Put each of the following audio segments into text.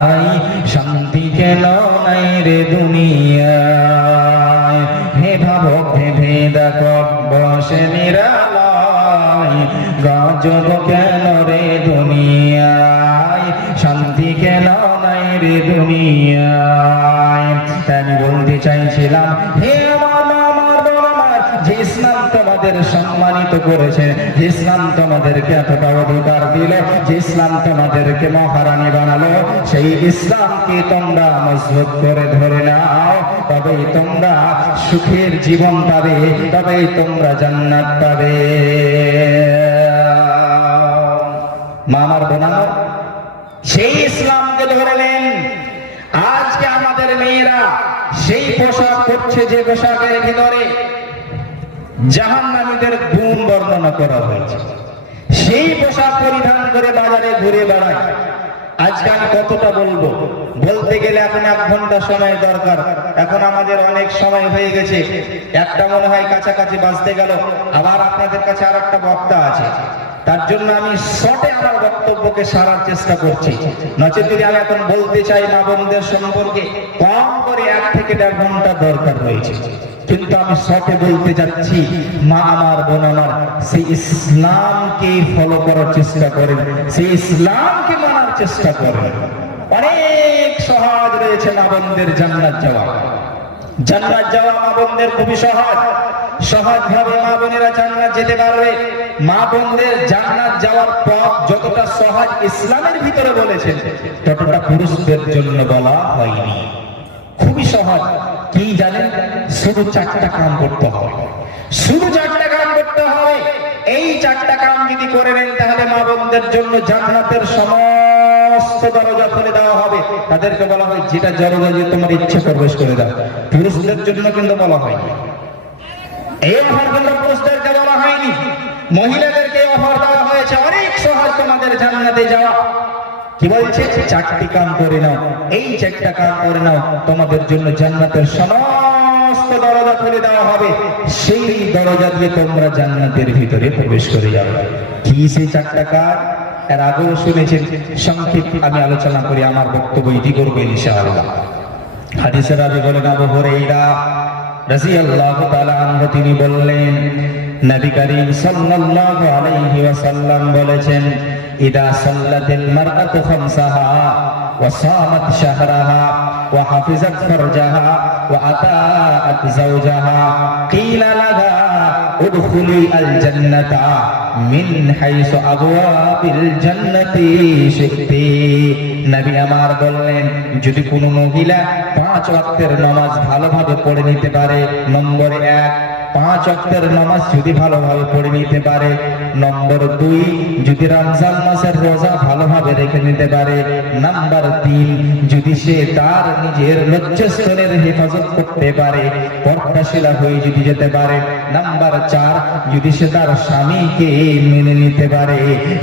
শান্তি কেন নাই রে দুনিয়ায়, হে ভাবক ভেবে দেখো বসে নিরালায়, গজব কেন রে দুনিয়ায়, শান্তি কেন নাই রে দুনিয়ায়। আমি বলতে চাইছিলাম, হে আমার যে ইসলাম তোমাদের সম্মানিত করেছে, যে ইসলাম তোমাদেরকে এতটা অধিকার দিল, যে ইসলাম তোমাদেরকে মহারানী বানালো, সেই ইসলামকে তোমরা মজবুত করে ধরে নাও, তবেই তোমরা সুখের জীবন পাবে, তবেই তোমরা জান্নাত পাবে। মা আমার বোনা, সেই ইসলামকে ধরে নেন। আজকে আমাদের মেয়েরা সেই পোশাক করছে যে পোশাকের ভিতরে জাহান্নামীদের গুণ বর্ণনা করা হয়েছে, সেই পোশাক পরিধান করে বাজারে ঘুরে বেড়ায়। আজকে আমি কতটা বলবো, বলতে গেলে এখন 1 ঘন্টা সময় দরকার। এখন আমাদের অনেক সময় হয়ে গেছে, একটা মনে হয় কাছাকাছি বাজতে গেল। আবার আপনাদের কাছে আর একটা বক্তা আছে, তার জন্য আমি শর্টে আমার বক্তব্যকে সারার চেষ্টা করছি। নচেত যদি আমি এখন বলতে চাই মা বোনদের সম্পর্কে, কম করে 1 থেকে 1.5 ঘন্টা দরকার রয়েছে, কিন্তু আমি শর্টে বলতে যাচ্ছি। মা আমার বোন আমার, সেই ইসলামকে ফলো করার চেষ্টা করেন, সেই ইসলামকে মানার চেষ্টা করেন। অনেক সহজ রয়েছে মা বোনদের জান্নাত যাওয়া। জান্নাত যাওয়া মা বোনদের খুবই সহজ, সহজ ভাবে মা বোনেরা জান্নাত যেতে পারবে। মা বোনদের জান্নাত যাওয়ার পথ যতটা সহজ ইসলামের ভিতরে বলেছেন, ততটা পুরুষদের জন্য বলা হয়নি। খুবই সহজ। কি জানেন? শুধু 4টা কাম করতে হবে, শুধু 4টা কাম করতে হবে। এই 4টা কাম যদি করে নেন, তাহলে মা বোনদের জন্য জান্নাতের সমস্ত দরজা খুলে দেওয়া হবে। তাদেরকে বলা হয় যেটা দরজা দিয়ে তোমার ইচ্ছে প্রবেশ করে দাও। পুরুষদের জন্য কিন্তু বলা হয়নি। এই অফার কিন্তু পুরুষদেরকে বলা হয়নি, মহিলাদেরকে অফার দেওয়া হয়েছে। অনেক সহজ তোমাদের জান্নাতে যাওয়া। কি বলছে? 4টি কাম করে নাও, এই 4টা কাম করে নাও, তোমাদের জন্য জান্নাতের সমস্ত দরজা খুলে দেওয়া হবে। সেই দরজা দিয়ে তোমরা জান্নাতের ভিতরে প্রবেশ করে যাবে। কি সেই 4টা কাজ? এর আগেও শুনেছেন, সংক্ষিপ্ত আমি আলোচনা করি, আমার বক্তব্য ইতি করবো ইনশাআল্লাহ। হাদিসে রাবী বলেন, আবু হুরায়রা রাদিয়াল্লাহু তাআলা আনহু তিনি বললেন, নবী করিম সাল্লাল্লাহু আলাইহি ওয়াসাল্লাম বলেছেন, ইদা সাল্লাতিল মারআতু খামসাহা ওয়া সামাত শাহরাহা ওয়া হাফিজাত ফারজাহা ওয়া আতাআত যাওজাহা কিলা লাহা উদখুলি আল জান্নাতা মিন হাইসু আবওয়াবিল জান্নাতি শি'তি। নবী আমার বললেন, যদি কোনো মহিলা 5 ওয়াক্তের নামাজ ভালোভাবে পড়ে নিতে পারে, নম্বর 1 5 ওয়াক্তের নামাজ যদি ভালোভাবে পড়ে নিতে পারে, নম্বর 2 যদি রমজান মাসের রোজা ভালোভাবে রেখে নিতে পারে, নাম্বার 3 যদি সে তার নিজের লজ্জাস্থানের হেফাজত করতে পারে, পর্দাশীলা হয়ে যদি যেতে পারে, নাম্বার 4 যদি সে তার স্বামীকে মেনে নিতে পারে,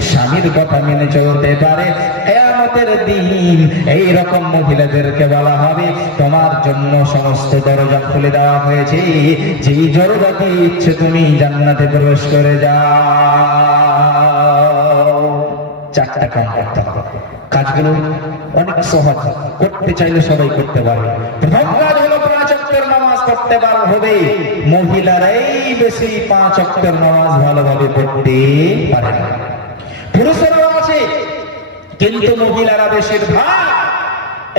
স্বামীর কথা মেনে চলতে পারে, কিয়ামতের দিন এই রকম মহিলাদেরকে বলা হবে, তোমার জন্য সমস্ত দরজা খুলে দেওয়া হয়েছে, যেই দরজা দিয়ে ইচ্ছে তুমি জান্নাতে প্রবেশ করে যাও। 4টা কাম করতে হবে। কাজগুলো অনেক সহজ, করতে চাইলে সবাই করতে পারবে। প্রথম কাজ হলো 5 ওয়াক্তের নামাজ পড়তে হবে। মহিলারাই বেশি 5 ওয়াক্তের নামাজ ভালোভাবে পড়তে পারে না। পুরুষেরাও আছে, কিন্তু মহিলারা বেশিরভাগ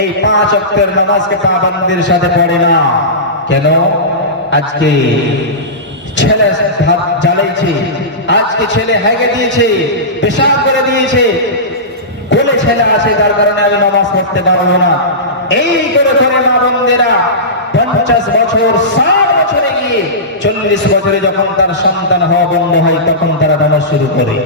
এই 5 ওয়াক্তের নামাজকে পাবন্দির সাথে পড়ে না। কেন? আজকে ছেলে ভাত জ্বালাইছে, আজকে ছেলে হেগে দিয়েছে, পেশাব করে দিয়েছে, কোলে ছেলে আছে, যার কারণে আমি নামাজ পড়তে পারবো না। এই করে করে মা বোনেরা 50 বছর 60 বছরে গিয়ে 40 বছরে যখন তার সন্তান হওয়া বন্ধ হয়, তখন তারা নামাজ শুরু করে।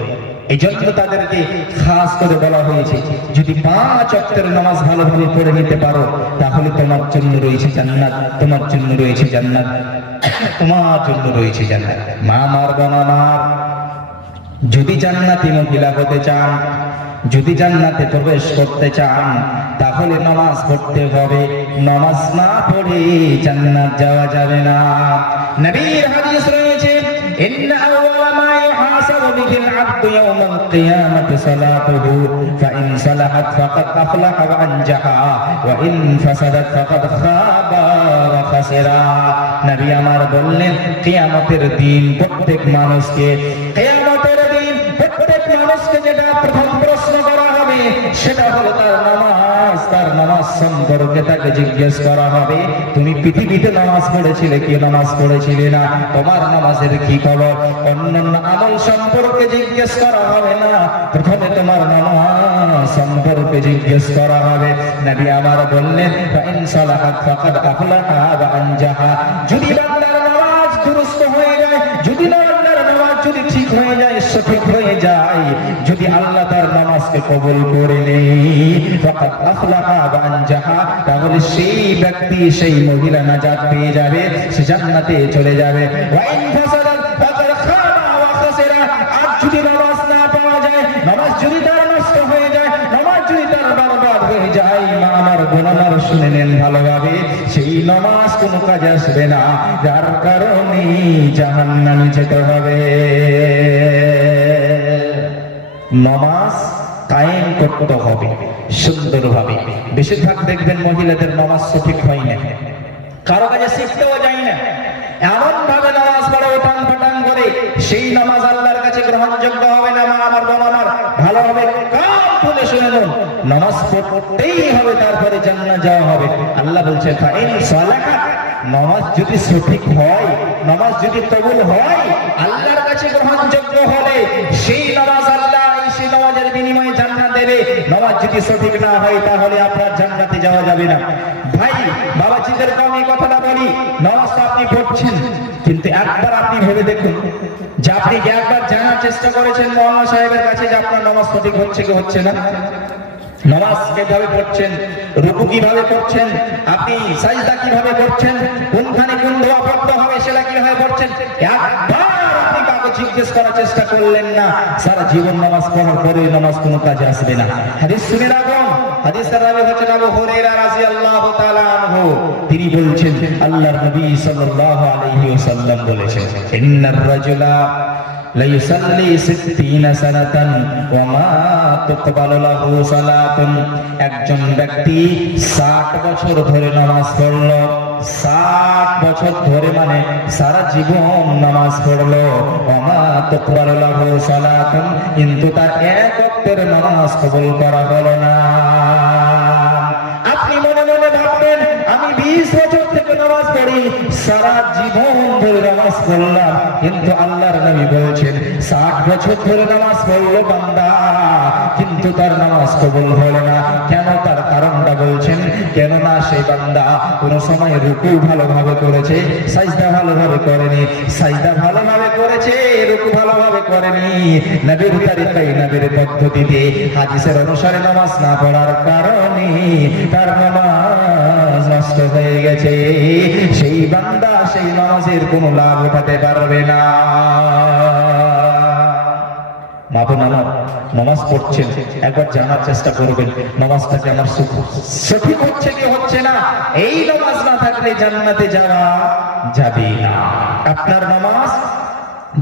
এই জন্য তাদেরকে খাস করে বলা হয়েছে, যদি 5 ওয়াক্তের নামাজ ভালোভাবে পড়ে নিতে পারো, তাহলে তোমার জন্য রয়েছে জান্নাত, তোমার জন্য রয়েছে জান্নাত, তোমার জন্য রয়েছে জান্নাত। মা আমার বোন আমার, যদি জান্নাতি মহিলা হতে চান, যদি জান্নাতে প্রবেশ করতে চান, তাহলে নামাজ পড়তে হবে। নামাজ না পড়ে জান্নাত যাওয়া যাবে না। নবীর হাদিস রয়েছে, ইন্না আউওয়ালা মা ইউহাসাবু يحاسب به العبد يوم القيامة صلاته فإن صلحت فقد أفلح وأنجح وإن فسدت فقد خاب وخسر নবী আমার বললেন কিয়ামতের দিন প্রত্যেক মানুষকে যেটা প্রথম প্রশ্ন করা হবে সেটা হলো তার নামাজ সম্পর্কে তাকে জিজ্ঞেস করা হবে তুমি পৃথিবীতে নামাজ পড়েছিলে কি নামাজ পড়েছিলে না, তোমার নামাজের কি খবর। অন্যান্য আমল সম্পর্কে জিজ্ঞেস করা হবে না, প্রথমে তোমার নামাজ সম্পর্কে জিজ্ঞেস করা হবে। নবী আমার বললেন ফাইন সালাহাত ফাকাদ আফলাহা ওয়া আনজাহা, যদি বান্দার নামাজ দুরুস্ত হয়ে যায়, যদি বান্দার নামাজ যদি ঠিক হয়ে যায়, সঠিক হয়ে যায়, যদি আল্লাহ তার নামাজকে কবুল করে নেয় ফাকাদ আফলাহা ওয়া আনজাহা, তাহলে সেই ব্যক্তি সেই মহিলা নাজাত পেয়ে যাবে, সে জান্নাতে চলে যাবে। ওয়া ইন ফাসাদাত ফাকাদ খাবা ওয়া খাসিরা, আর যদি নামাজ না পাওয়া যায়, নামাজ যদি তার নষ্ট হয়ে যায়, নামাজ যদি তার বরবাদ হয়ে যায়, মা আমার বোন আমার শুনে নেন ভালোভাবে, সেই নামাজ কোনো কাজে আসবে না, যার কারণে জাহান্নামে যেতে হবে। নামাজ কায়েম করতে হবে সুন্দরভাবে। বেশিরভাগ দেখবেন মহিলাদের নামাজ সঠিক হয় না, কারো কাছে শিখতেও যায় না, এমন ভাবে নামাজ পড়ে ওঠান পাঠান করে, সেই নামাজ আল্লাহর কাছে গ্রহণযোগ্য হবে না। মা আমার বোন আমার ভালোভাবে কান খুলে শুনে নিন, নামাজ পড়তেই হবে, তারপরে জান্নাত যাওয়া হবে। আল্লাহ বলছে ফাইন সালাহাত, নামাজ যদি সঠিক হয়, নামাজ যদি কবুল হয়, আল্লাহর কাছে গ্রহণযোগ্য হলে সেই নামাজ আল্লাহ সেই নামাজের বিনিময়ে জান্নাত দেবে। নামাজ যদি সঠিক না হয়, তাহলে আপনার জান্নাতে যাওয়া যাবে না। ভাই বাবাজিদেরকে আমি কথাটা বলি, নামাজ আপনি পড়ছেন, কিন্তু একবার আপনি ভেবে দেখুন যে আপনি একবার জানার চেষ্টা করেছেন মওলানা সাহেবের কাছে যে আপনার নামাজ সঠিক হচ্ছে কি হচ্ছে না, নামাজ কিভাবে পড়ছেন, রুকু কিভাবে করছেন, আপনি সাজদা কিভাবে করছেন, কোনখানে কোন দোয়া পড়তে হবে সেটা কিভাবে পড়ছেন, একবার আপনি কাউকে জিজ্ঞেস করার চেষ্টা করলেন না, সারা জীবন নামাজ পড়ার পরে নামাজ কোনো কাজে আসবে না। হাদিস শুনে রাখুন, হাদিসের রাবি হচ্ছেন আবু হুরায়রা রাদিয়াল্লাহু তাআলা আনহু, তিনি বলছেন আল্লাহর নবী সাল্লাল্লাহু আলাইহি ওয়াসাল্লাম বলেছেন ইন্নার রাজুলা লা ইউসাল্লি 60 সানাতান ওয়া মা তুকবালু লাহু সালাতুন, একজন ব্যক্তি 60 বছর ধরে নামাজ পড়ল, 60 বছর ধরে মানে সারা জীবন নামাজ পড়লো, ওয়া মা তুকবালু লাহু সালাতুন, কিন্তু তার এক ওয়াক্তের নামাজ কবুল করা হলো না। আপনি মনে মনে ভাববেন আমি 20 বছর থেকে নামাজ পড়ি, সারা জীবন ধরে নামাজ পড়লাম, কিন্তু আল্লাহর নবী বলছেন 60 বছর ধরে নামাজ পড়লো বান্দা, কিন্তু তার নামাজ কবুল হলো না। কেন? তার কারণটা বলছেন, কেননা সেই বান্দা কোন সময় রুকু ভালোভাবে করেছে, সাজদা ভালোভাবে করেনি, সাজদা ভালোভাবে করেছে, রুকু ভালোভাবে করেনি, নবীর তরিকায় নবীর পদ্ধতিতে হাদিসের অনুসারে নামাজ না পড়ার কারণে তার নামাজ নষ্ট হয়ে গেছে। সেই বান্দা সেই নামাজের কোনো লাভ উঠাতে পারবে না। মা বোন আমার, নামাজ পড়ছেন, একবার জানার চেষ্টা করবেন নামাজটাকে আমার সঠিক হচ্ছে কি হচ্ছে না। এই নামাজ না থাকলে জান্নাতে যাওয়া যাবে না। আপনার নামাজ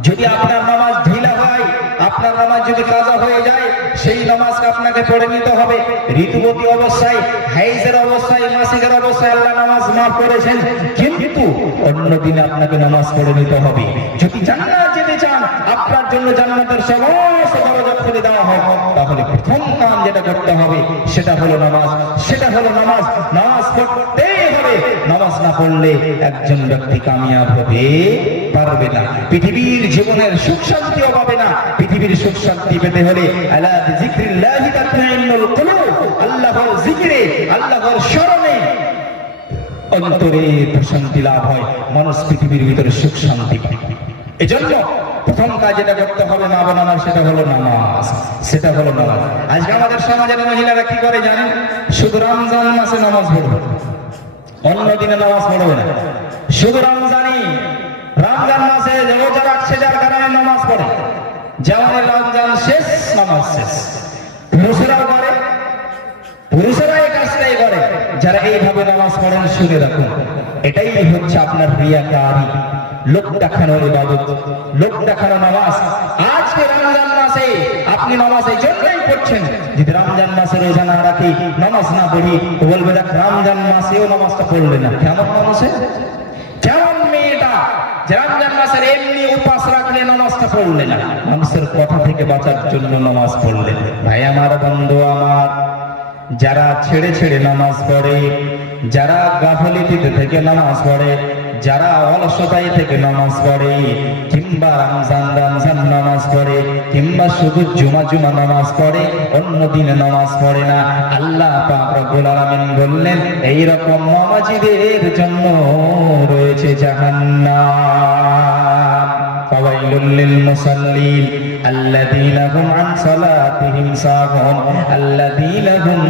যদি আপনার নামাজ ঢিলা হয়, আপনার নামাজ যদি কাজা হয়ে যায়, সেই নামাজকে আপনাকে পড়ে নিতে হবে। ঋতুবতী অবস্থায়, হাইজের অবস্থায়, মাসিকের অবস্থায় আল্লাহ নামাজ মাফ করেছেন, কিন্তু অন্য দিনে আপনাকে নামাজ পড়ে নিতে হবে। যদি জান্নাত যেতে চান, আপনার জন্য জান্নাতের সমস্ত দরজা খুলে দেওয়া হয়, তাহলে প্রথম কাজ যেটা করতে হবে সেটা হলো নামাজ, সেটা হলো নামাজ। নামাজ পড়তেই হবে, নামাজ না পড়লে একজন ব্যক্তি কামিয়াব হতে পারবে না, পৃথিবীর জীবনের সুখ শান্তিও পাবে না। পৃথিবীর সুখ শান্তি পেতে হলে আলা যিকরিল্লাহি তাতমাইন্নুল কুলুব, আল্লাহর জিকিরে, আল্লাহর স্মরণে অন্তরে প্রশান্তি লাভ হয়, মানুষ পৃথিবীর ভিতরে সুখ শান্তি পায়। এজন্য প্রথম কাজ যেটা করতে হবে মা বোন আমার, সেটা হলো নামাজ, সেটা হলো নামাজ। আজকে আমাদের সমাজের মহিলারা কি করে জানেন? শুধু রমজান মাসে নামাজ পড়বে, অন্য দিনে নামাজ পড়বে না। শুধু রমজানই, রমজান মাসে রোজা রাখছে যার কারণে নামাজ পড়ে, যেমন রমজান শেষ নামাজ শেষ। পুরুষরাও করে, পুরুষেরা এই কাজটাই করে। যারা এইভাবে নামাজ পড়েন শুনে রাখুন, এটাই হচ্ছে আপনার রিয়াকারী, লোক দেখানোর ইবাদত, লোক দেখানো নামাজ। আজকে রমজান মাসে আপনি নামাজ এই জন্যই পড়ছেন, যদি রমজান মাসে রোজা না রাখি, নামাজ না পড়ি, তো বলবে দেখ রমজান মাসেও নামাজটা পড়লে না। কেমন মানুষে, কেমন মেয়েটা যে রমজান মাসের এমনি উপাস রাখলে নামাজটা পড়লে না, মানুষের কথা থেকে বাঁচার জন্য নামাজ পড়লে। ভাই আমার, বন্ধু আমার, যারা ছেড়ে ছেড়ে নামাজ পড়ে, যারা গাফলিতে থেকে নামাজ পড়ে, যারা অলসতায় থেকে নামাজ পড়ে, কিংবা রমজান নামাজ পড়ে, কিংবা শুধু জুমা নামাজ পড়ে, অন্য দিনে নামাজ পড়ে না, আল্লাহ পাক রব্বুল আলামিন বললেন এইরকম নামাজীদের জন্য রয়েছে জাহান্নাম। ফাওয়াইলুল লিল মুসাল্লিন আল্লাযীনা হুম আন সালাতিহিম সাহুন আল্লাযীনা হুম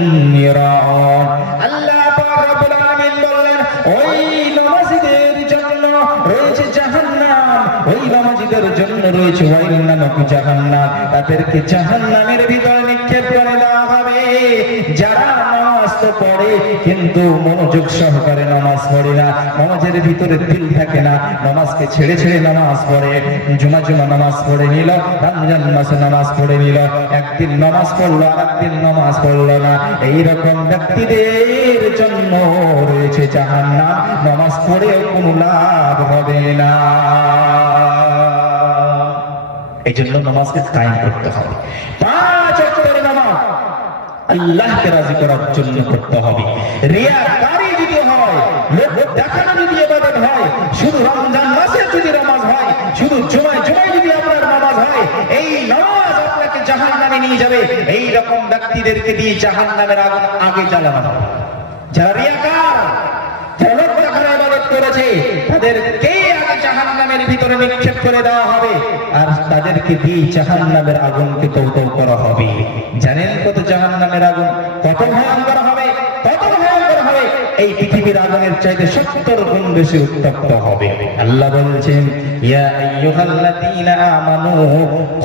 ইরাউন। আল্লাহ পাক রব্বুল আলামিন বললেন ওই নামাজীদের জন্য রয়েছে জাহান্নাম, ওই নামাজীদের জন্য রয়েছে ওয়াইল নামক জাহান্নাম। তাদেরকে জাহান্নামের ভিতরে নিক্ষেপ করে দেওয়া হবে। যারা নামাজ তো পড়ে কিন্তু মনোযোগ সহকারে নামাজ পড়ে না, নামাজের ভিতরে দিল থাকে না, নামাজকে ছেড়ে ছেড়ে নামাজ পড়ে, জুমা নামাজ পড়ে নিল, রমজান মাসে নামাজ পড়ে নিল, একদিন নামাজ পড়লো আর একদিন নামাজ পড়লো না, এইরকম ব্যক্তিদের জন্য রয়েছে জাহান্নাম। নামাজ পড়েও কোনো লাভ হবে না। এই জন্য নামাজকে কায়েম করতে হবে। 5 ওয়াক্তের নামাজ আল্লাহকে রাজি করার জন্য করতে হবে। রিয়াকারী যদি হয়, লোক দেখানো যদি ইবাদত হয়, শুধু রমজান মাসে যদি নামাজ হয়, শুধু জুমায় যদি আপনার নামাজ হয়, এই নামাজ আপনাকে জাহান্নামে নিয়ে যাবে। এই রকম ব্যক্তিদেরকে দিয়ে জাহান্নামের আগুন আগে জ্বালানো হবে। যারা রিয়াকার, যারা লোক দেখানো ইবাদত করেছে, তাদেরকে আগে জাহান্নামের ভিতরে নিক্ষেপ করে দেওয়া হবে, আর তাদেরকে দিয়ে জাহান্নামের আগুনকে তৌতৌ করা হবে। জানেন কত জাহান্নামের আগুন কত ভয়ঙ্কর হবে, কত ভয়ঙ্কর হবে? এই পৃথিবীর আগুনের চাইতে 70 গুণ বেশি উত্তপ্ত হবে। আল্লাহ বলছেন ইয়া আইয়ুহাল্লাযীনা আমানু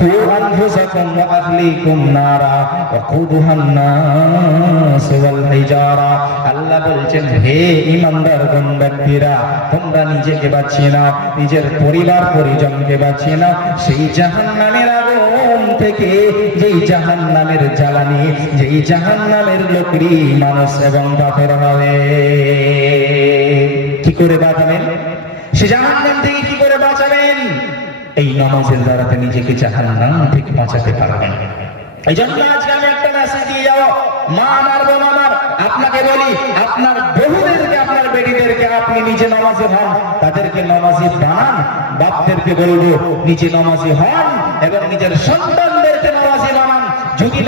কু আনফুসাকুম ওয়া আহলিকুম নারা ওয়াকুদুহান নাস ওয়াল হিজারা। আল্লাহ বলছেন হে ঈমানদারগণ ব্যক্তিরা, তোমরা নিজেকে বাঁচিয়ে নাও, নিজের পরিবার পরিজনকে বাঁচিয়ে নাও সেই জাহান্নামের আগুন থেকে, যেই জাহান্নামের জ্বালানি, যেই জাহান্নামের লকড়ি মানুষ এবং পাথর হবে। কি করে বাঁচাবেন? সে জাহান্নাম থেকে কি করে বাঁচাবেন? এই নামাজের দ্বারাতে নিজেকে জাহান্নাম থেকে বাঁচাতে পারবেন। এই জন্য আজকে আমি একটা মেসেজ দিয়ে যাব, মা আমার, বোন আমার, আপনাকে বলি, আপনার বহুদেরকে, আপনার বেটিদেরকে আপনি নিজে নামাজি হন, তাদেরকে নামাজি বানান। বাপদেরকে বলবো নিজে নামাজি হন এবং নিজের সন্তানদেরকে নামাজি বানান। যদি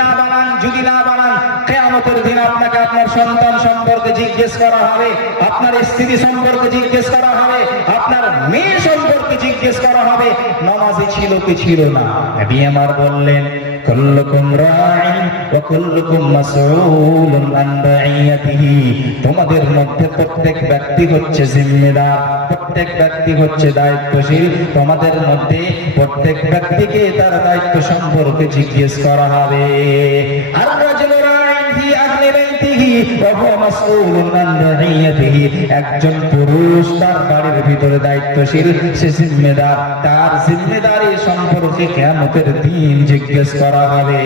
না বানান কিয়ামতের দিন আপনাকে আপনার সন্তান সম্পর্কে জিজ্ঞেস করা হবে, আপনার স্ত্রী সম্পর্কে জিজ্ঞেস করা হবে, আপনার মেয়ে সম্পর্কে জিজ্ঞেস করা হবে নামাজি ছিল কি ছিল না। নবী আমার বললেন কুল্লুকুম রাঈন ওয়া কুল্লুকুম মাসউলুন আন রাইয়াতিহি। তোমাদের মধ্যে প্রত্যেক ব্যক্তি হচ্ছে জিম্মেদার, প্রত্যেক ব্যক্তি হচ্ছে দায়িত্বশীল। তোমাদের মধ্যে প্রত্যেক ব্যক্তিকে তার দায়িত্ব সম্পর্কে জিজ্ঞেস করা হবে। আর রাজুলুন রাঈন ফি আহলি বাইতিহি ওয়া হুয়া মাসউলুন আন রাইয়াতিহি। একজন পুরুষ তার বাড়ির ভিতরে দায়িত্বশীল, সে জিম্মেদার, তার জিম্মেদারি সম্পর্কে কিয়ামতের দিন জিজ্ঞেস করা হবে।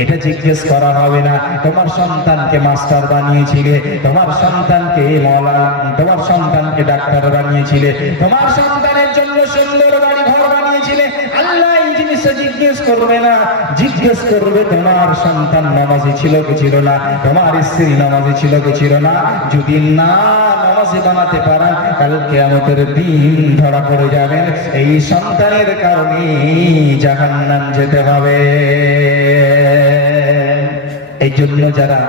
এটা জিজ্ঞেস করা হবে না তোমার সন্তানকে মাস্টার বানিয়েছিলে, তোমার সন্তানকে মাওলানা, তোমার সন্তানকে ডাক্তার বানিয়েছিলে, তোমার সন্তানের জন্য সুন্দর বাড়ি ঘর বানিয়েছিলে। আল্লাহ এই জিনিসটা জিজ্ঞেস করবে না, জিজ্ঞেস করবে তোমার সন্তান নামাজি ছিল কি ছিল না, তোমার স্ত্রী নামাজি ছিল কি ছিল না। যদি না নামাজি বানাতে পারেন, কাল কিয়ামতের দিন ধরা পড়ে যাবেন। এই সন্তানের কারণে জাহান্নাম যেতে হবে। এই জন্য যারা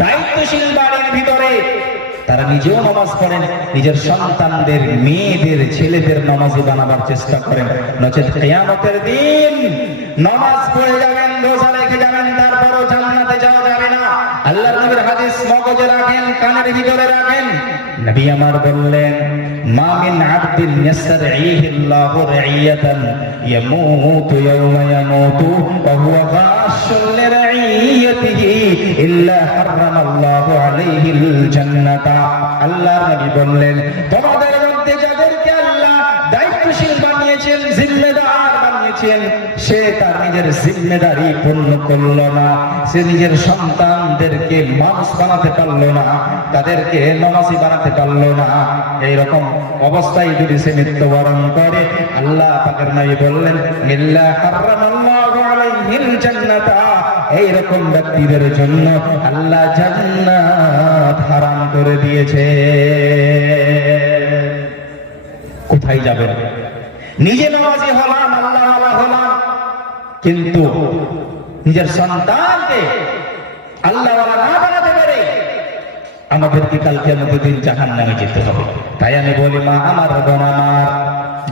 দায়িত্বশীল বাড়ির ভিতরে, তারা নিজেও নামাজ পড়েন, নিজের সন্তানদের, মেয়েদের, ছেলেদের নামাজি বানাবার চেষ্টা করেন। নচেত কিয়ামতের দিন নামাজ পড়ে যাবেন, রোজা রেখে যাবেন, তারপরও জান্নাতে যাওয়া যাবে না। আল্লাহর নবীর হাদিস মগজে রাখেন, কানের ভিতরে রাখেন। নবী আমার বললেন মা মিন আবদিন ইয়াসরিহি আল্লাহু রাইয়াতান ইয়ামুতু ইয়াওমা ইয়ামুতু ওয়া হুয়া গাশুন লিরাইয়াতিহি ইল্লা হারামাল্লাহু আলাইহিল জান্নাতা। আল্লাহর নবী বললেন তোমাদের মধ্যে যাদেরকে আল্লাহ বানিয়েছেন, জিম্মেদার বানিয়েছেন, সে তার নিজের জিম্মেদারি পূর্ণ করলো না, সে নিজের সন্তানদেরকে মানুষ বানাতে পারলো না, তাদেরকে নামাজি বানাতে পারলো না। এইরকম অবস্থায় যদি সে মৃত্যুবরণ করে, আল্লাহ পাকের নবী বললেন ইল্লা হারামাল্লাহু আলাইহিল জান্নাতা, এইরকম ব্যক্তিদের জন্য আল্লাহ জান্নাত হারাম করে দিয়েছে। কোথায় যাবেন? নিজে নামাজি হলাম, আল্লাহ ওয়ালা হলাম, কিন্তু নিজের সন্তানকে আল্লাহ ওয়ালা না বানাতে পারে, আমাদেরকে কাল কিয়ামতের দিন জাহান্নামে যেতে হবে। তাই আমি বলি, মা আমার, বোন আমার,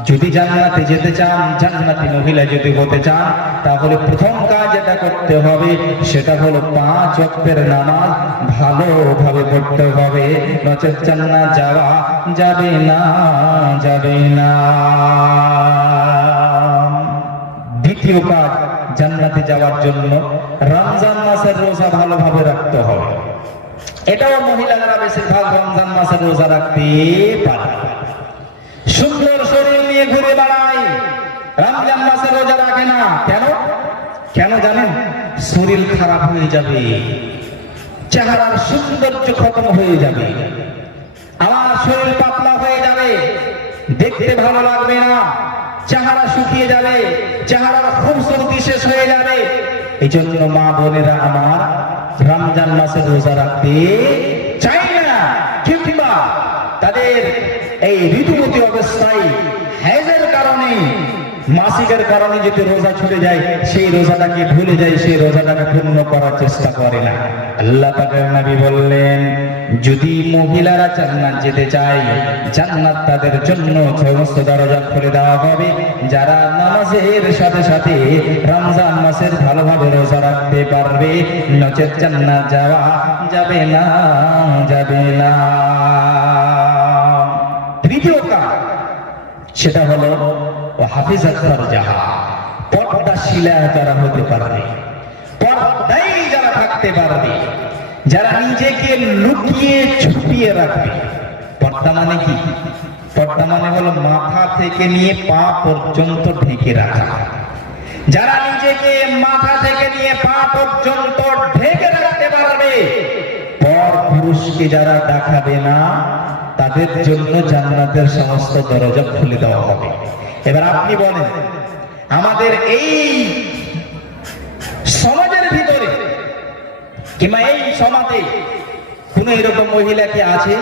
যদি জান্নাতে যেতে চান, জান্নাতি মহিলা যদি হতে চান, তাহলে প্রথম কাজ যেটা করতে হবে সেটা হলো 5 ওয়াক্তের নামাজ ভালোভাবে পড়তে হবে, নচেৎ জান্নাত যাওয়া যাবে না, যাবে না। দ্বিতীয় কাজ, জান্নাতে যাওয়ার জন্য রমজান মাসের রোজা ভালোভাবে রাখতে হবে। এটাও মহিলারা বেশিরভাগ রমজান মাসের রোজা রাখতে পারে, সুন্দর শরীর নিয়ে ঘুরে বেড়ায়, রমজান মাসে রোজা রাখে না। কেন? কেন জানেন? শরীর খারাপ হয়ে যাবে, চেহারার সৌন্দর্য খতম হয়ে যাবে, আমার শরীর পাতলা হয়ে যাবে, দেখতে ভালো লাগবে না, চেহারা শুকিয়ে যাবে, চেহারার খুবসুরতি শেষ হয়ে যাবে। এই জন্য মা বোনেরা আমার রমজান মাসে রোজা রাখতে চাই না, কিংবা তাদের এই ঋতুমতী অবস্থায় হাইজের কারণে, মাসিকের কারণে যদি রোজা ছুটে যায়, সেই রোজাটাকে ভুলে যায়, সেই রোজাটাকে পূর্ণ করার চেষ্টা করে না। আল্লাহ পাকের নবী বললেন, যদি মহিলারা জান্নাত যেতে চায়, জান্নাত তাদের জন্য সমস্ত দরজা খুলে দেওয়া হবে। যারা নামাজের সাথে সাথে রমজান মাসের ভালোভাবে রোজা রাখতে পারবে, নচেৎ জান্নাত যাওয়া যাবে না, যাবে না। তৃতীয় কাজ, সেটা হলো হাফিজাত ফারজাহা, পর্দাশীলা যারা হতে পারবে, পর্দায় যারা থাকতে পারবে, যারা নিজেকে লুকিয়ে ছুপিয়ে রাখবে। পর্দা মানে কি? পর্দা মানে হলো মাথা থেকে নিয়ে পা পর্যন্ত ঢেকে রাখা। যারা নিজেকে মাথা থেকে নিয়ে পা পর্যন্ত ঢেকে রাখতে পারবে, পর পুরুষকে যারা দেখাবে না, তাদের জন্য জান্নাতের সমস্ত দরজা খুলে দেওয়া হবে। এবার আপনি বলেন, আমাদের এই সমাজের ভিতরে কিংবা এই সমাজে কোন এরকম মহিলা কি আছে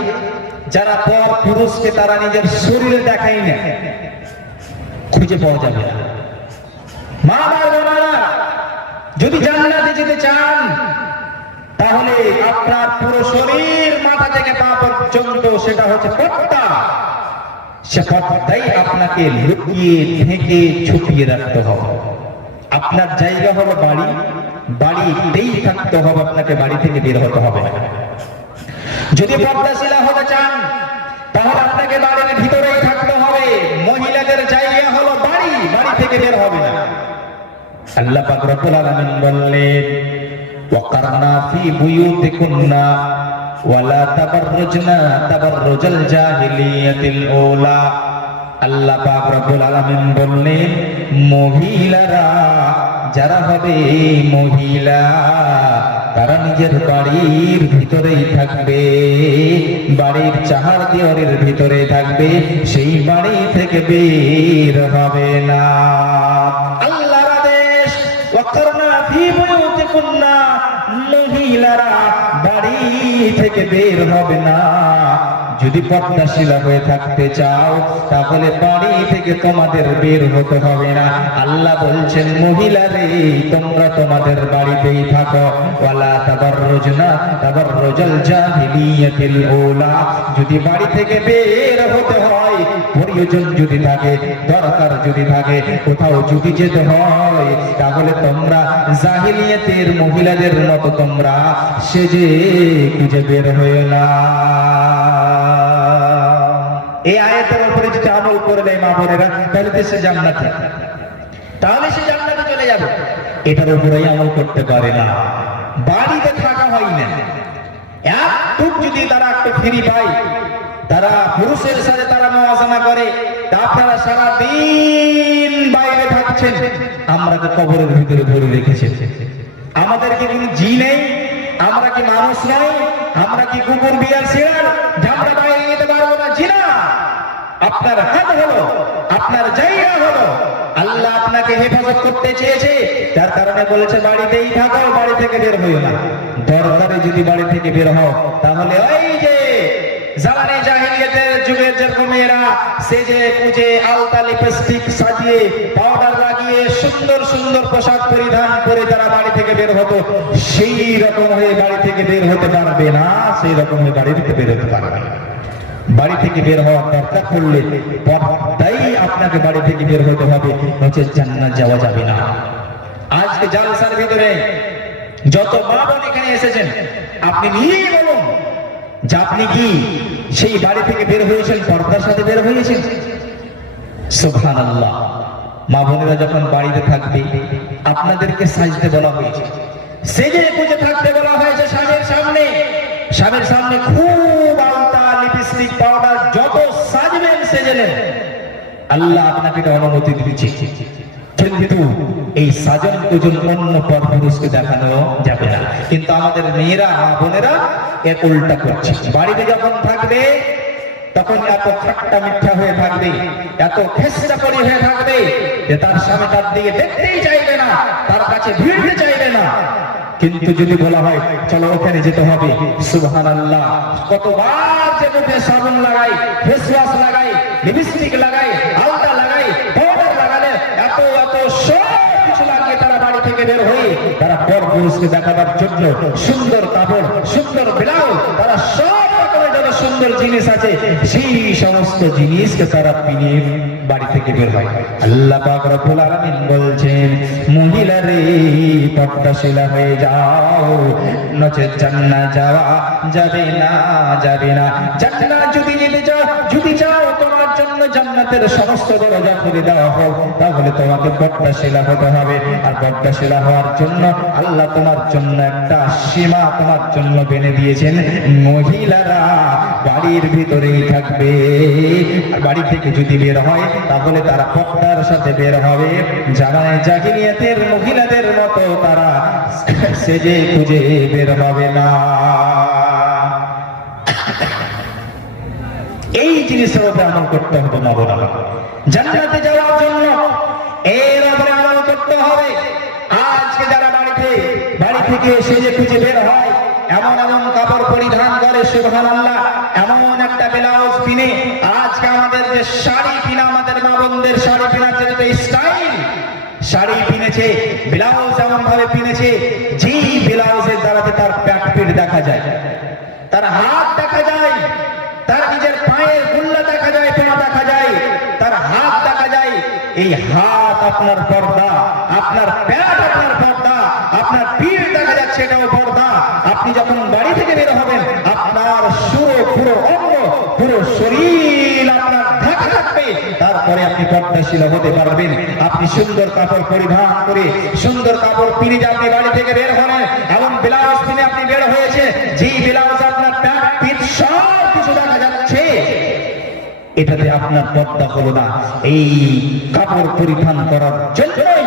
যারা পর পুরুষকে তারা নিজের শরীর দেখায় না? খুঁজে পাওয়া যাবে না। মা বোনেরা, যদি জান্নাতে যেতে চান, তাহলে আপনার পুরো শরীর মাথা থেকে পা পর্যন্ত সেটা হচ্ছে পর্দা। সে পর্দাই আপনাকে লুকিয়ে ঢেকে ছুপিয়ে রাখতে হবে। আপনার জায়গা হলো বাড়ি, বাড়িতেই থাকতে হবে, আপনাকে বাড়ি থেকে বের হতে হবে না। যদি পর্দাশীলা হতে চান, তাহলে আপনাকে বাড়ির ভিতরেই থাকতে হবে। মহিলাদের জায়গা হলো বাড়ি, বাড়ি থেকে বের হবে না। আল্লাহ পাক রব্বুল আলামিন বললেন, ওয়াকারনা ফি বুয়ুতিকুন্না ওয়ালা তাবাররুজনা তাবাররুজাল জাহিলিয়াতিল উলা। আল্লাহ পাক রব্বুল আলামিন বললেন, মহিলারা যারা হবে মহিলা, তারা নিজের বাড়ির ভিতরেই থাকবে, বাড়ির চার দেওয়ালের ভিতরে থাকবে, সেই বাড়ি থেকে বের হবে না। আল্লাহর আদেশ, ওয়াকারনা ফি বুয়ুতিকুন্না, মহিলারা বাড়ি থেকে বের হবে না। যদি পর্দাশীলা হয়ে থাকতে চাও, তাহলে বাড়ি থেকে তোমাদের বের হতে হবে না। আল্লাহ বলছেন, মহিলারে তোমরা তোমাদের বাড়িতেই থাকো। ওয়ালা তাবাররুজনা তাবাররুজাল জাহিলিয়াতিল উলা। যদি বাড়ি থেকে বের হতে হয়, প্রয়োজন যদি থাকে, দরকার যদি থাকে, কোথাও যদি যেতে হয়, তাহলে তোমরা জাহিলিয়াতের মহিলাদের মতো তোমরা সেজে খুঁজে বের হয়ে না। এই আয়াতের উপরে যদি আমল করলে মা বোনেরা, তাহলে সে জান্নাতে, তাহলে সে জান্নাতে চলে যাবে। এটার উপরে আমল করতে পারে না, বাড়িতে থাকা হয় না। একটু যদি তারা একটু ফ্রি পায়, তারা পুরুষের সাথে তারা মুআযানা করে। তা আপনারা সারা দিন বাইরে থাকছেন, আমরা তো কবরের ভিতরে ভরে রেখেছি। আমাদের কি কোনো জি নেই? আমরা কি মানুষ নই? আমরা কি কুকুর বিড়াল শিয়াল যে আমরা বাইরে যেতে পারবো না? জি না। আপনার হাত হলো, আপনার জায়গা হলো, আল্লাহ আপনাকে হেফাজত করতে চেয়েছে, তার কারণে বলেছে বাড়িতেই থাকো, বাড়ি থেকে বের হইও না। দরকারে যদি বাড়ি থেকে বের হও, তাহলে ওই যে জামানে জাহিলিয়াতের যুগের যেরকম মেয়েরা সেজে কুজে আলতা লিপস্টিক সাজিয়ে পাউডার লাগিয়ে সুন্দর সুন্দর পোশাক পরিধান করে তারা বাড়ি থেকে বের হতো, সেই রকম হয়ে বাড়ি থেকে বের হতে পারবে না, সেই রকম হয়ে বাড়ি থেকে বের হতে পারবে না। বাড়ি থেকে বের হওয়ার দরকার পড়লে পর্দাই আপনাকে বাড়ি থেকে বের হতে হবে, নচেৎ জান্নাত যাওয়া যাবে না। আজকে জালসার ভিতরে যত মা বোন এখানে এসেছেন, আপনি নিজেই বলুন যে আপনি কি সেই বাড়ি থেকে বের হয়েছেন পর্দার সাথে বের হয়েছেন? সুবহানাল্লাহ। মা বোনেরা যখন বাড়িতে থাকবে আপনাদেরকে সাজতে বলা হয়েছে, সেজে গুজে থাকতে বলা হয়েছে। স্বামীর সামনে খুব আলতা লিপস্টিক পাউডার যত সাজবেন সেজেলেন, আল্লাহ আপনাকে এটা অনুমতি দিয়েছে। কিন্তু এই সাজন পুজন অন্য পর পুরুষকে দেখানো যাবে না। কিন্তু আমাদের মেয়েরা মা বোনেরা এর উল্টা করছে। বাড়িতে যখন থাকবে তখন এত ঠাট্টা মিথ্যা হয়ে থাকবে, এত খেসটা করি হয়ে থাকবে যে তার স্বামী তার দিকে দেখতেই চাইবে না, তার কাছে ভিড়তে চাইবে না। কিন্তু যদি বলা হয় চলো ওখানে যেতে হবে, সুবহানাল্লাহ, কতবার যে মুখে সাবুন লাগাই, ফেস ওয়াশ লাগাই, লিপস্টিক লাগাই, আলতা লাগাই, পাউডার লাগালে এত এত সব কিছু লাগিয়ে তারা বাড়ি থেকে বের হয়ে তারা পর পুরুষকে দেখাবার জন্য সুন্দর কাপড়, সুন্দর ব্লাউজ, তারা সব রকমের যত সুন্দর জিনিস আছে সেই সমস্ত জিনিসকে তারা পিনে বাড়ি থেকে বের হয়। আল্লাহ পাক রব্বুল আলামিন বলছেন, মহিলারে পর্দাশীলা হয়ে যাও, নচেৎ জান্নাত যাওয়া যাবে না, যাবে না। জান্নাত যদি চাও তোমার জন্য জান্নাতের সমস্ত দরজা খুলে দেওয়া হোক, তাহলে তোমাকে পর্দাশীলা হতে হবে। আর পর্দাশীলা হওয়ার জন্য আল্লাহ তোমার জন্য একটা সীমা তোমার জন্য বেঁধে দিয়েছেন। মহিলারা বাড়ির ভিতরেই থাকবে, আর বাড়ি থেকে যদি বের হয় তাহলে তারা পর্দার সাথে বের হবে। জামানে জাহিলিয়াতের মহিলাদের মতো তারা সেজে খুঁজে বের হবে না। এই জিনিসের উপরে আমল করতে হবে না বোনা। জান্নাতে যাওয়ার জন্য এর উপরে আমল করতে হবে। আজকে যারা বাড়ি থেকে সেজে খুঁজে বের হয়, এমন এমন কাপড় পরিধান করে, সুবহানাল্লাহ, এমন একটা ব্লাউজ পিনে, আজকে আমাদের যে শাড়ি পিনা, আমাদের মা বোনদের শাড়ি পিনার যে স্টাইল, শাড়ি পিনেছে, ব্লাউজ এমন ভাবে পিনেছে যে ব্লাউজের দ্বারাতে তার পেট পিঠ দেখা যায়, তার হাত দেখা যায়, তার নিজের পায়ের গুল্লা দেখা যায়, পা দেখা যায়, তার হাত দেখা যায়। এই হাত আপনার পর্দা, আপনার পেট আপনার পর্দা, আপনার পিঠ দেখা যাচ্ছে এটাও পর্দা। আপনি যখন বাড়ি থেকে বের হবেন আপনার পুরো অঙ্গ, পুরো শরীর আপনার ঢাকা থাকবে, তারপরে আপনি পর্দাশীলা হতে পারবেন। আপনি সুন্দর কাপড় পরিধান করে, সুন্দর কাপড় পিনে যে আপনি বাড়ি থেকে বের হবেন, এমন ব্লাউজ পিনে আপনি বের হয়েছে যে ব্লাউজ আপনার পেট পিঠ সব কিছু দেখা যাচ্ছে, এটাতে আপনার পর্দা হলো না। এই কাপড় পরিধান করার জন্যই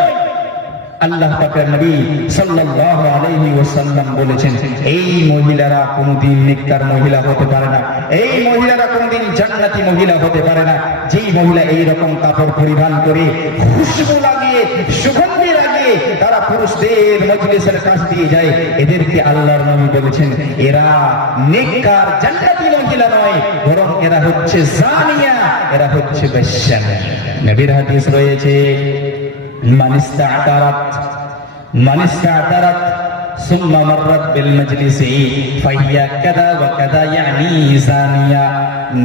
আল্লাহ পাকের নবী সাল্লাল্লাহু আলাইহি ওয়াসাল্লাম বলেছেন, এই মহিলারা কোনদিন নেককার মহিলা হতে পারে না, এই মহিলারা কোনদিন জান্নাতি মহিলা হতে পারে না, যেই মহিলা এই রকম কাপড় পরিধান করে, খুশবু লাগিয়ে, সুগন্ধি লাগিয়ে তারা পুরুষদের মজলিসের কাছ দিয়ে যায়, এদেরকে আল্লাহর নবী বলেছেন এরা নেককার জান্নাতি মহিলা নয়, বরং এরা হচ্ছে জানিয়া, এরা হচ্ছে বেশ্যা। নবীর হাদিস রয়েছে, من استعترت ثم مرت بالمجلس فهي كذا وكذا يعني زانية।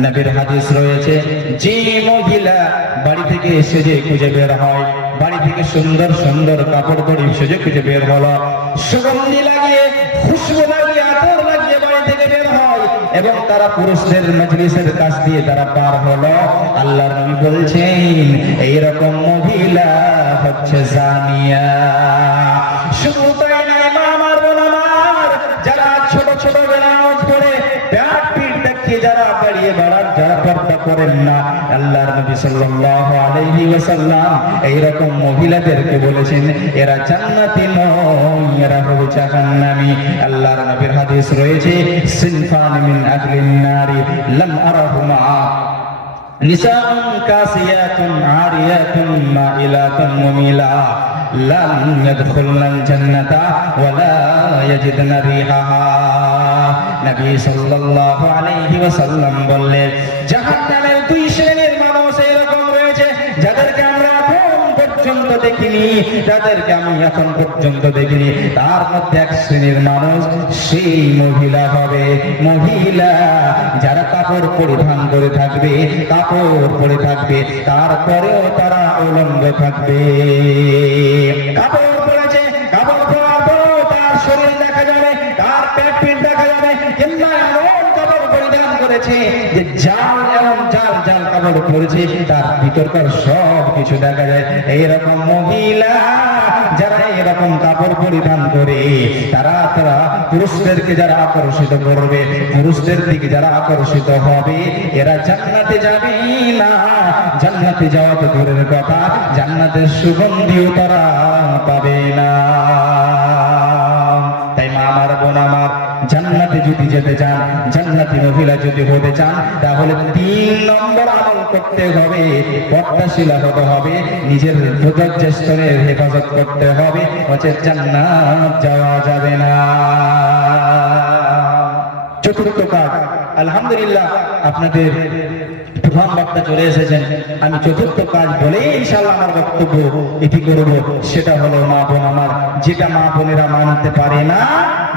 নবীর হাদিস রয়েছে, যে মহিলা বাড়ি থেকে সেজে খুঁজে বের হয়, বাড়ি থেকে সুন্দর সুন্দর কাপড় পরে সেজে খুঁজে বের হলো, সুগন্ধি লাগিয়ে, খুশবু লাগিয়ে, আতর লাগিয়ে বাড়ি থেকে বের হয়, এবং তারা পুরুষদের মজলিসের কাছ দিয়ে তারা পার হলো, আল্লাহর নবী বলছেন এইরকম মহিলা হচ্ছে জানিয়া। শুধু তাই নয়, মা আমার বোন আমার, যারা ছোট ছোট ব্লাউজ পরে পেট পিঠ থেকে যারা বাড়িয়ে বাড়ান, যারা পর্দা করেন না, আল্লাহর নবী সাল্লাল্লাহু আলাইহি ওয়াসাল্লাম এইরকম মহিলাদেরকে বলেছেন এরা জান্নাতি নয়, এরা হবে জাহান্নামী। আল্লাহর নবীর হাদিস রয়েছে, সিনফান মিন আহলিন নারি লাম আরাহুমা নিসাউন কাসিয়াতুন আরিয়াতুন মাইলাতুন মুমিলা লাম ইয়াদখুলনাল জান্নাতা ওয়া লা ইয়াজিদনা রিহাহা। নবী সাল্লাল্লাহু আলাইহি ওয়াসাল্লাম বললেন, জাহান্নামের দুই শ্রেণীর মানুষ এরকম রয়েছে যাদেরকে আমরা এখন পর্যন্ত দেখিনি, যাদেরকে আমি এখন পর্যন্ত দেখিনি। তার মধ্যে এক শ্রেণীর মানুষ সেই মহিলা হবে, মহিলা যারা কাপড় পরিধান করে থাকবে, কাপড় পরে থাকবে, তারপরেও তারা উলঙ্গ থাকবে। কাপড় পরেছে, কাপড় পরার পরেও তার শরীর দেখা যাবে, তার পেট পিঠ দেখা যাবে, কিংবা এমন কাপড় পরিধান করেছে যে জাল, এমন জাল জাল কাপড় পরেছে, তার ভিতরকার সব কিছু দেখা যায়। এইরকম মহিলা যারা এরকম কাপড় পরিধান করে, তারা পুরুষদেরকে যারা আকর্ষিত করবে, পুরুষদের দিকে যারা আকর্ষিত হবে, এরা জান্নাতে যাবে না। জান্নাতে যাওয়া তো দূরের কথা, জান্নাতের সুগন্ধিও তারা পাবে না। তাই মা আমার, বোন আমার, জান্নাতে যদি যেতে চান, জান্নাতি মহিলা যদি হতে চান, তাহলে 3 নম্বর আমল করতে হবে, পর্দাশীলা হতে হবে, নিজের জ্যেষ্ঠের হেফাজত করতে হবে, নচেৎ জান্নাত যাওয়া যাবে না। চতুর্থ কাজ, আলহামদুলিল্লাহ আপনাদের প্রধান বক্তা চলে এসেছেন, আমি চতুর্থ কাজ বলে ইনশাআল্লাহ আমার বক্তব্য এটি করব। সেটা হলো মা বোন আমার, যেটা মা বোনেরা মানতে পারে না,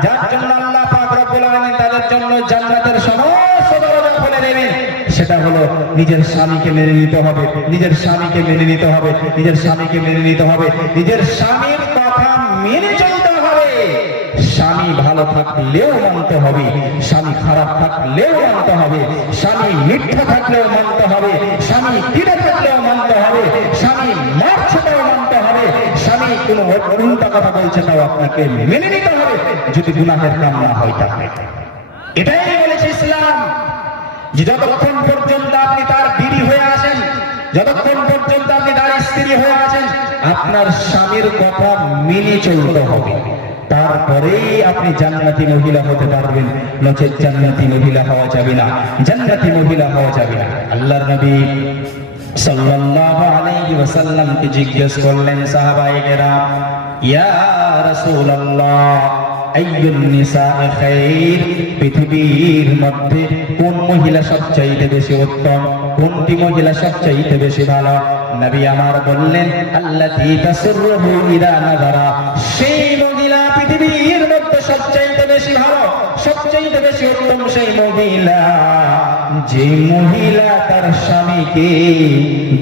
যার জন্য আল্লাহ পাক রব্বুল আলামিন তাদের জন্য জান্নাতের সমস্ত দরজা খুলে দেবেন, সেটা হলো নিজের স্বামীকে মেনে নিতে হবে, নিজের স্বামীকে মেনে নিতে হবে, নিজের স্বামীকে মেনে নিতে হবে, নিজের স্বামীর কথা মেনে চলতে হবে। স্বামী ভালো থাকলেও মানতে হবে, স্বামী খারাপ থাকলেও মানতে হবে, স্বামী মিথ্যা থাকলেও মানতে হবে, স্বামী তীরে থাকলেও মানতে হবে, স্বামী মারছে তাও মানতে হবে, স্বামী কোনো উল্টা কথা বলছে তাও আপনাকে মেনে নিতে হবে, যদি গুনাহের কাম না হয় তাহলে। এটাই বলেছে ইসলাম, যে যতক্ষণ পর্যন্ত আপনি তার বিবি হয়ে আছেন, যতক্ষণ পর্যন্ত আপনি তার স্ত্রী হয়ে আছেন, আপনার স্বামীর কথা মেনে চলতে হবে, তারপরেই আপনি জান্নাতি মহিলা হতে পারবেন, নচেৎ জান্নাতি মহিলা হওয়া যাবে না, জান্নাতি মহিলা হওয়া যাবে না। আল্লাহর নবী সাল্লাল্লাহু আলাইহি ওয়াসাল্লামকে জিজ্ঞেস করলেন সাহাবায়ে কেরাম, ইয়া রাসূলুল্লাহ আইয়ুন নিসা'i খায়র, পৃথিবীর মধ্যে কোন মহিলা সবচাইতে বেশি উত্তম, কোনটি মহিলা সবচাইতে বেশি ভালো? নবী আমার বললেন, আল্লাতী তাসুররুহু ইযা নাযারা, সেই মহিলা পৃথিবীর মধ্যে সবচাইতে বেশি ভালো, সবচাইতে বেশি উত্তম সেই মহিলা, যে মহিলা তার স্বামীকে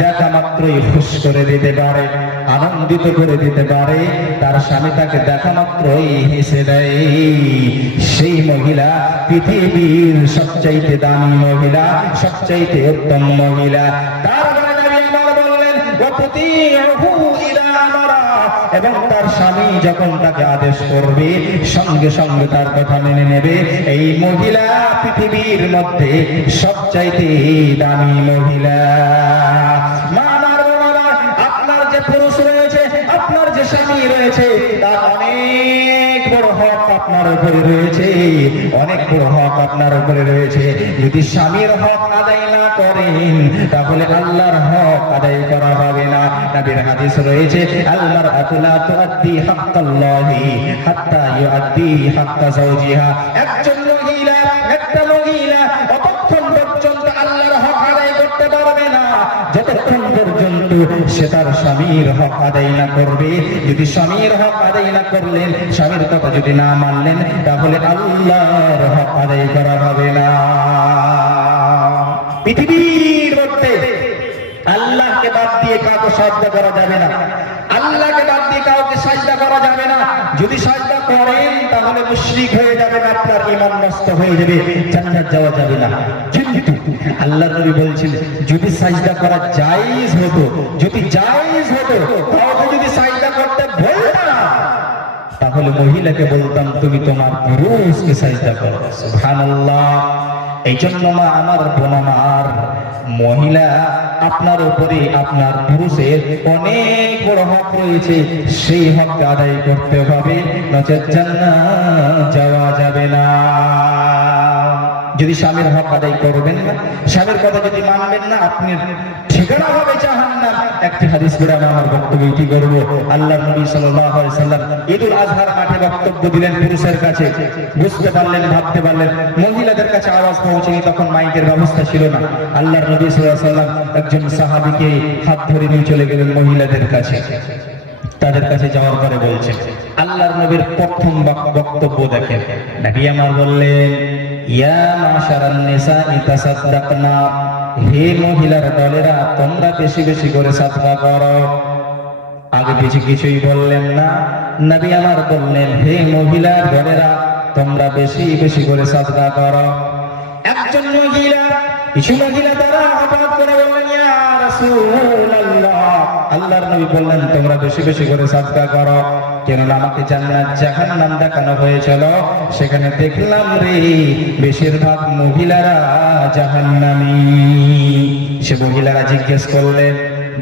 দেখা মাত্রই খুশ করে দিতে পারে, আনন্দিত করে দিতে পারে, তার স্বামী তাকে দেখা মাত্রই হেসে দেয়, সেই মহিলা পৃথিবীর সবচাইতে দামি মহিলা, সবচাইতে উত্তম মহিলা। তারপরে নবী আমার বললেন, ওয়াতুতিউহু ইযা আমারা, এবং তার স্বামী যখন তাকে আদেশ করবে সঙ্গে সঙ্গে তার কথা মেনে নেবে, এই মহিলা পৃথিবীর মধ্যে সবচাইতে দামি মহিলা। মা আমার, আপনার যে পুরুষ রয়েছে, আপনার যে স্বামী রয়েছে, তার অনেক বড় হক আপনার উপরে রয়েছে, অনেক বড় হক আপনার উপরে রয়েছে। যদি স্বামীর হক আদায় না করেন, তাহলে আল্লাহর হক আদায় করা হবে না। নবীর হাদিস রয়েছে, আল মারআতু লা তুআদ্দি হাক্কাল্লাহি হাত্তা ইউআদ্দি হাক্কা যাওজিহা, একজন মহিলা, একটা মহিলা ততক্ষণ পর্যন্ত আল্লাহর হক আদায় করতে পারবে না যতক্ষণ পর্যন্ত সে তার স্বামীর হক আদায় না করবে। যদি স্বামীর হক আদায় না করলেন, স্বামীর কথা যদি না মানলেন, তাহলে আল্লাহর হক আদায় করা হবে না। পৃথিবীর মধ্যে আল্লাহকে বাদ দিয়ে কাউকে সাজদা করা যাবে না, আল্লাহকে বাদ দিয়ে কাউকে সাজদা করা যাবে না। যদি সাজদা করেন তাহলে মুশরিক হয়ে যাবেন, আপনার ঈমান নষ্ট হয়ে যাবে, জান্নাত যাওয়া যাবে না। কিন্তু আল্লাহর নবী বলছেন, যদি সাজদা করা জায়েজ হতো, যদি জায়েজ হতো, কাউকে যদি সাজদা করতে বলতাম, তাহলে মহিলাকে বলতাম তুমি তোমার পুরুষকে সাজদা করো। সুবহানাল্লাহ। এই জন্য মা আমার, বোন আমার, মহিলা আপনার উপরে আপনার পুরুষের অনেক বড় হক রয়েছে, সেই হক আদায় করতে হবে, নচেৎ জান্নাত যাওয়া যাবে না। যদি স্বামীর হক আদায় করবেন না, স্বামীর কথা যদি মানবেন না, আপনি ঠিকানা হবে জাহান্নাম। একটি হাদিস পড়ে আমি আমার বক্তব্য এটি করব। আল্লাহর নবী সাল্লাল্লাহু আলাইহি সাল্লাম ঈদুল আজহার মাঠে বক্তব্য দিলেন পুরুষের কাছে। বুঝতে পারলেন, ভাবতে পারলেন, মহিলাদের কাছে আওয়াজ পৌঁছেনি, তখন মাইকের ব্যবস্থা ছিল না। আল্লাহর নবী সাল্লাল্লাহু আলাইহি সাল্লাম একজন সাহাবীকে হাত ধরে নিয়ে চলে গেলেন মহিলাদের কাছে। তাদের কাছে যাওয়ার পরে বলছেন, আল্লাহর নবীর প্রথম বক্তব্য দেখেন, নবী আমার বললেন, ইয়া মাশারান নিসাই তাসাদদাকনা, হে মহিলার দলেরা, তোমরা বেশি বেশি করে সাদকা করো। আগে পিছে কিছুই বললেন না, নবী আমার বললেন, হে মহিলার দলেরা, তোমরা বেশি বেশি করে সাদকা করো। একজন মহিলা, কিছু মহিলা তারা হঠাৎ করে বললেন, ইয়া রাসূলুল্লাহ, আল্লাহর নবী বললেন, তোমরা বেশি বেশি করে সাদকা করো, কেননা আমাকে জান্নাত জাহান্নাম দেখানো হয়েছিল, সেখানে দেখলাম রে বেশিরভাগ মহিলারা জাহান্নামী। সে মহিলারা জিজ্ঞেস করলেন,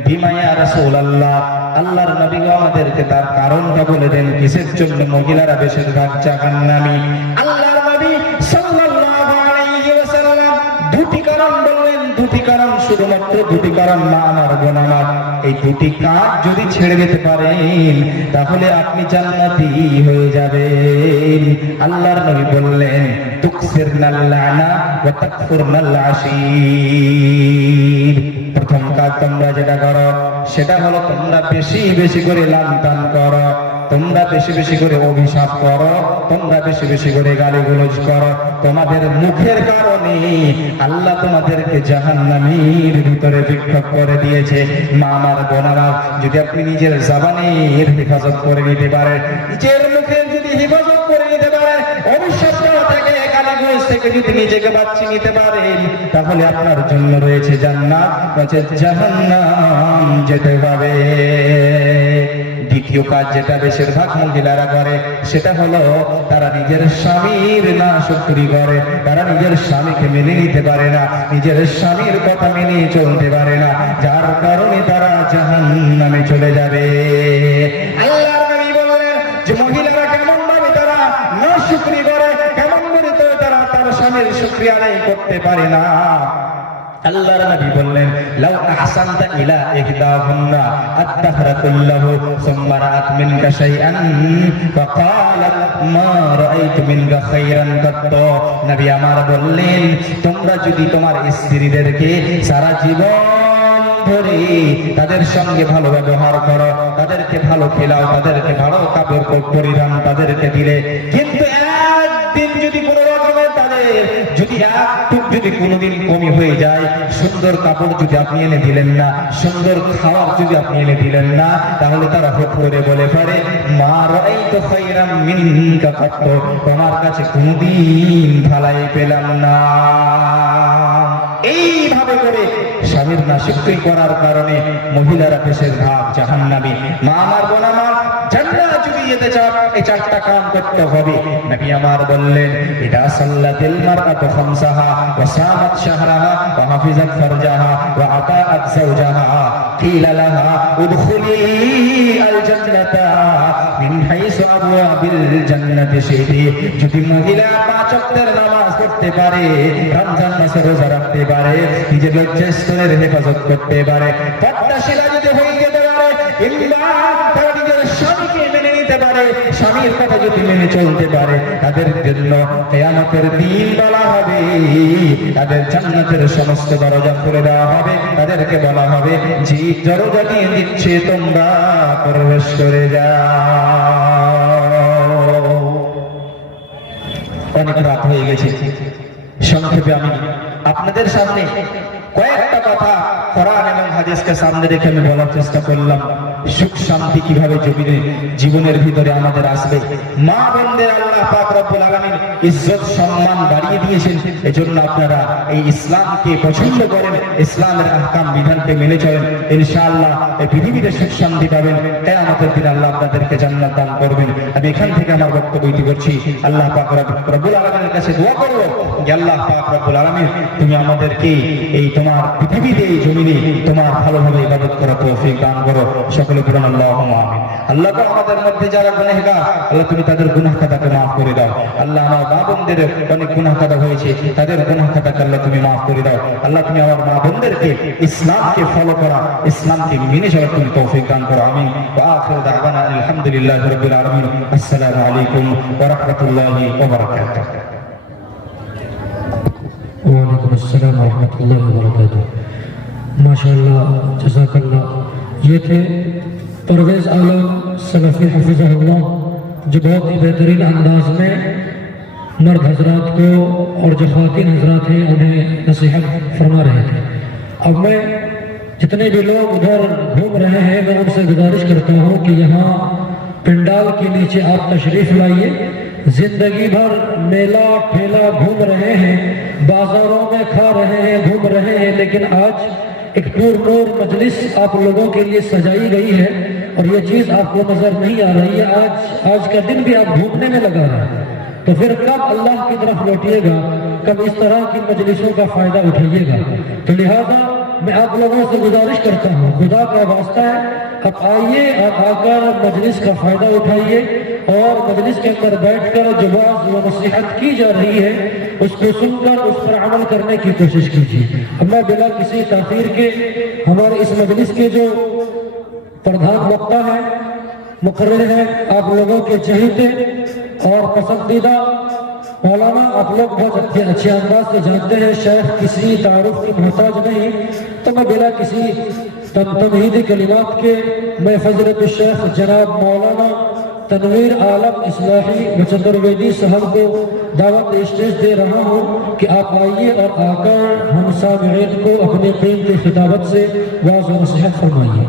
বিমা ইয়া রাসূলুল্লাহ, আল্লাহর নবী আমাদেরকে তার কারণটা বলে দেন, কিসের জন্য মহিলারা বেশিরভাগ জাহান্নামী। আল্লাহর নবী সাল্লাল্লাহু আলাইহি ওয়াসাল্লাম দুটি কারণ বললেন, দুটি কারণ, শুধুমাত্র দুটি কারণ। মা আমার, বোন আমার, এই দুটি কাজ যদি ছেড়ে দিতে পারেন, তাহলে আপনি জান্নাতি হয়ে যাবেন। আল্লাহর নবী বললেন, তুকসিরনাল লানা ওয়া তাকফুরনাল আশীর। প্রথম কাজ তোমরা যেটা করো সেটা হলো তোমরা বেশি বেশি করে লাঞ্ছন করো, তোমরা বেশি বেশি করে অভিশাপ করো, তোমরা বেশি বেশি করে গালিগালাজ করো। তোমাদের মুখের কারণে আল্লাহ তোমাদেরকে জাহান্নামের ভিতরে বিক্ষোভ করে দিয়েছে। মা আমার, বোন আমার, যদি আপনি নিজের জবানের হেফাজত করে নিতে পারেন, নিজের মুখের যদি হেফাজত করে নিতে পারেন, অভিশাপ থেকে, গালিগালাজ থেকে যদি নিজেকে বাঁচিয়ে নিতে পারেন, তাহলে আপনার জন্য রয়েছে জান্নাত, নচেৎ জাহান্নাম যেতে হবে। দ্বিতীয় কাজ যেটা বেশিরভাগ মহিলারা করে, সেটা হলো তারা নিজের স্বামীর নাশুকরি করে। তারা নিজের স্বামীকে মেনে নিতে পারে না, নিজের স্বামীর কথা মেনে চলতে পারে না, যার কারণে তারা জাহান্নামে চলে যাবে। আল্লাহর নবী বলেন যে মহিলারা কেমন ভাবে তারা নাশুকরি করে, কেমন করে তো তারা তার স্বামীর শুকরিয়া আদায় করতে পারে না। আল্লাহর নবী বললেন, লাউ আহসানতা ইলা ইহদাহুন্না আত-তাহরা কুল্লাহু সুম্মা রাআত মিনকা শাইআন ফাকালাত মা রাআইতু মিনকা খায়রান কাত্ত। নবী আমার বললেন, তোমরা যদি তোমার স্ত্রীদেরকে সারা জীবন ধরে তাদের সঙ্গে ভালো ব্যবহার করো, তাদেরকে ভালো খেলাও, তাদেরকে ভালো কাপড় পরিধান তাদেরকে দিলে, কিন্তু একদিন যদি কোনো রকমের তাদের যদি একটু যদি কোনোদিন কমি হয়ে যায়, সুন্দর কাপড় যদি আপনি এনে দিলেন না, সুন্দর খাবার যদি আপনি এনে দিলেন না, তাহলে তারা হুট করে বলে পারে, মা রাআইতু খায়রাম মিনকা কাত্ত, তোমার কাছে কোনোদিন ভালাই পেলাম না। এইভাবে করে স্বামীর নাশুকরি করার কারণে মহিলারা বেশিরভাগ জাহান্নামী। মা আমার, বোন আমার, জান্নাত যদি যেতে চাও এই চারটা কাম করতে হবে। নবী আমার বললেন, ইদা সাল্লাতিল মারআতু খামসাহা ওয়া সামাত শাহরাহা ওয়া হাফিজাত ফারজাহা ওয়া আতাআত যাওজাহা কিলা লাহা উদখুলি আল জান্নাতা মিন হাইসু আবওয়াবিল জান্নাতি শিতি। যদি মহিলা 5 ওয়াক্তের নামাজ পড়তে পারে, রমজান মাসে রোজা রাখতে পারে, নিজের লজ্জাস্থানের হেফাজত করতে পারে, পর্দাশীলা যদি হয়ে যেতে পারে, কিংবা তারা নিজের স্বামীকে মেনে নিতে পারে, স্বামীর কথা যদি মেনে চলতে পারে, তাদের জন্য কিয়ামতের দিন বলা হবে, তাদের জান্নাতের সমস্ত দরজা খুলে দেওয়া হবে। তাদেরকে বলা হবে, যে দরজা দিয়ে দিচ্ছে তোমরা প্রবেশ করে যাও। অনেক রাত হয়ে গেছে, সংক্ষেপে আমি আপনাদের সামনে কয়েকটা কথা কোরআন এবং হাদিসকে সামনে রেখে আমি বলার চেষ্টা করলাম। সুখ শান্তি কিভাবে জীবনের ভিতরে আমাদের আসবে। মা বোনদের আল্লাহ পাক রব্বুল আলামিন ইজ্জত সম্মান বাড়িয়ে দিয়েছেন। এজন্য আপনারা এই ইসলামকে পছন্দ করেন, ইসলামের আহকাম বিধানকে মেনে চলেন, ইনশাআল্লাহ এই পৃথিবীতে সুখ শান্তি পাবেন। কিয়ামতের দিন আল্লাহ আপনাদেরকে জান্নাত দান করবেন। আমি এখান থেকে আমার বক্তব্য ইতি করছি। আল্লাহ পাক রব্বুল আলামিনের কাছে দোয়া করব যে আল্লাহ পাক রব্বুল আলামিন তুমি আমাদেরকে এই তোমার পৃথিবীতে এই জমিনে তোমার ভালোভাবে ইবাদত করার তৌফিক দান করো। সকলে বলুন আল্লাহুম্মা আমিন। আল্লাহ আমাদের মধ্যে যারা গুনাহগার, আল্লাহ তুমি তাদের গুনাহ খাতাকে মাফ করে দাও। আল্লাহ আমার মা বোনদের অনেক গুনাহ খাতা হয়েছে, তাদের গুনাহ খাতাকে আল্লাহ তুমি মাফ করে দাও। আল্লাহ তুমি আমার মা বোনদেরকে ইসলামকে ফলো করা, ইসলামকে মেনে চলার তুমি তৌফিক দান করো। আমিন। ওয়া আখিরু দাওয়ানা আলহামদুলিল্লাহি রাব্বিল আলামিন। আসসালামু আলাইকুম ওয়া রাহমাতুল্লাহি ওয়া বারাকাতুহু। वालेकुम अस्सलाम व रहमतुल्लाहि व बरकातुहू। माशाअल्लाह, जज़ाकल्लाह। ये थे परवेज़ आलम सलफ़ी हफ़िज़हुल्लाह, जो बहुत ही बेहतरीन अंदाज में मर्द हजरात को और जो ख़वातीन हजरात हैं उन्हें नसीहत फरमा रहे थे। अब मैं जितने भी लोग उधर घूम रहे हैं, मैं उनसे गुजारिश करता हूँ कि यहाँ पंडाल के नीचे आप तशरीफ़ लाइए। जिंदगी भर मेला ठेला घूम रहे हैं, बाजारों में खा रहे हैं, घूम रहे हैं, लेकिन आज एक पुरनूर मजलिस आप लोगों के लिए सजाई गई है और ये चीज़ आपको नजर नहीं आ रही है। आज का दिन भी आप घूमने में लगा रहे हैं, तो फिर कब अल्लाह की तरफ लौटिएगा, कब इस तरह की मजलिसों का फायदा उठाइएगा। तो लिहाजा मैं आप लोगों से गुजारिश करता हूँ, खुदा का वास्ता है, आप आइए और आकर मजलिस का फायदा उठाइए और मजलिस के अंदर बैठकर जो वाज़ व नसीहत की जा रही है उसको सुनकर उस पर अमल करने की कोशिश कीजिए। अब मैं बिना किसी ताख़ीर के हमारे इस मजलिस के जो प्रधान वक्ता है, मुकर्रर है, आप लोगों के चहेते और पसंदीदा मौलाना, आप लोग बहुत अच्छे अंदाज से जानते हैं, शेख किसी तारुफ की मोहताज नहीं, तो मैं बिना किसी तमहीदी कलिमात के मैं फजलत शेख जनाब मौलाना तनवीर आलम इस्लाही चतुर्वेदी साहब को दावत स्टेज दे रहा हूँ कि आप आइए और आकर हम सामईन को अपने कीमती खिताबत से वाज़ व नसीहत फरमाइए।